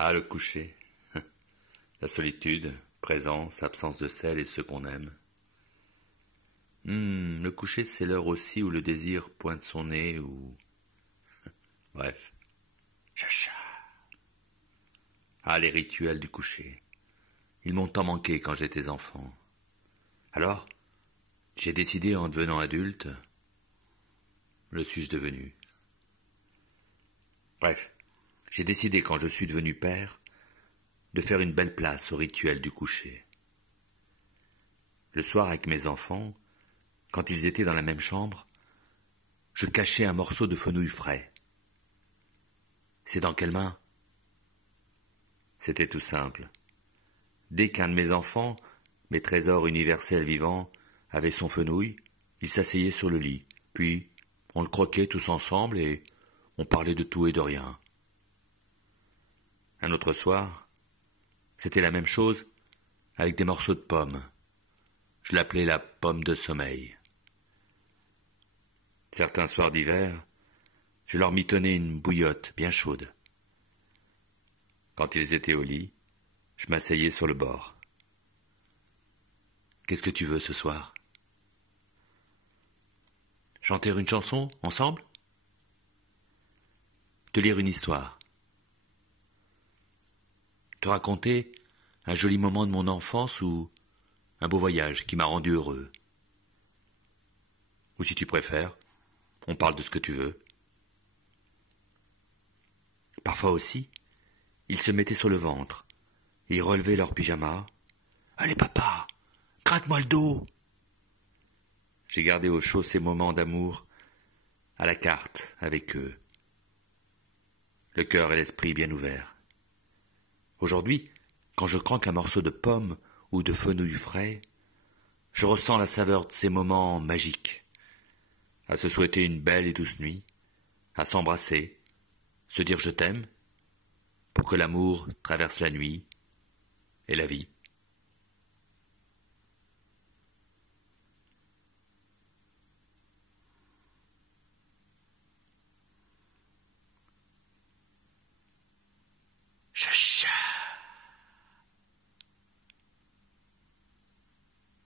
Ah, le coucher. La solitude, présence, absence de celle et ceux qu'on aime. Le coucher, c'est l'heure aussi où le désir pointe son nez, ou... Bref. Chacha. Ah, les rituels du coucher. Ils m'ont tant manqué quand j'étais enfant. Alors, j'ai décidé en devenant adulte, le suis-je devenu? Bref, j'ai décidé quand je suis devenu père, de faire une belle place au rituel du coucher. Le soir avec mes enfants, quand ils étaient dans la même chambre, je cachais un morceau de fenouil frais. C'est dans quelle main? C'était tout simple. Dès qu'un de mes enfants, mes trésors universels vivants, avait son fenouil, il s'asseyait sur le lit, puis on le croquait tous ensemble et on parlait de tout et de rien. Un autre soir, c'était la même chose avec des morceaux de pommes. Je l'appelais la pomme de sommeil. Certains soirs d'hiver, je leur mitonnais une bouillotte bien chaude. Quand ils étaient au lit, je m'asseyais sur le bord. Qu'est-ce que tu veux ce soir? Chanter une chanson ensemble? Te lire une histoire? Te raconter un joli moment de mon enfance ou un beau voyage qui m'a rendu heureux? Ou si tu préfères, on parle de ce que tu veux. Parfois aussi, ils se mettaient sur le ventre, ils relevaient leur pyjama. « Allez papa, gratte-moi le dos !» J'ai gardé au chaud ces moments d'amour à la carte avec eux, le cœur et l'esprit bien ouverts. Aujourd'hui, quand je croque un morceau de pomme ou de fenouil frais, je ressens la saveur de ces moments magiques, à se souhaiter une belle et douce nuit, à s'embrasser, se dire je t'aime, pour que l'amour traverse la nuit et la vie.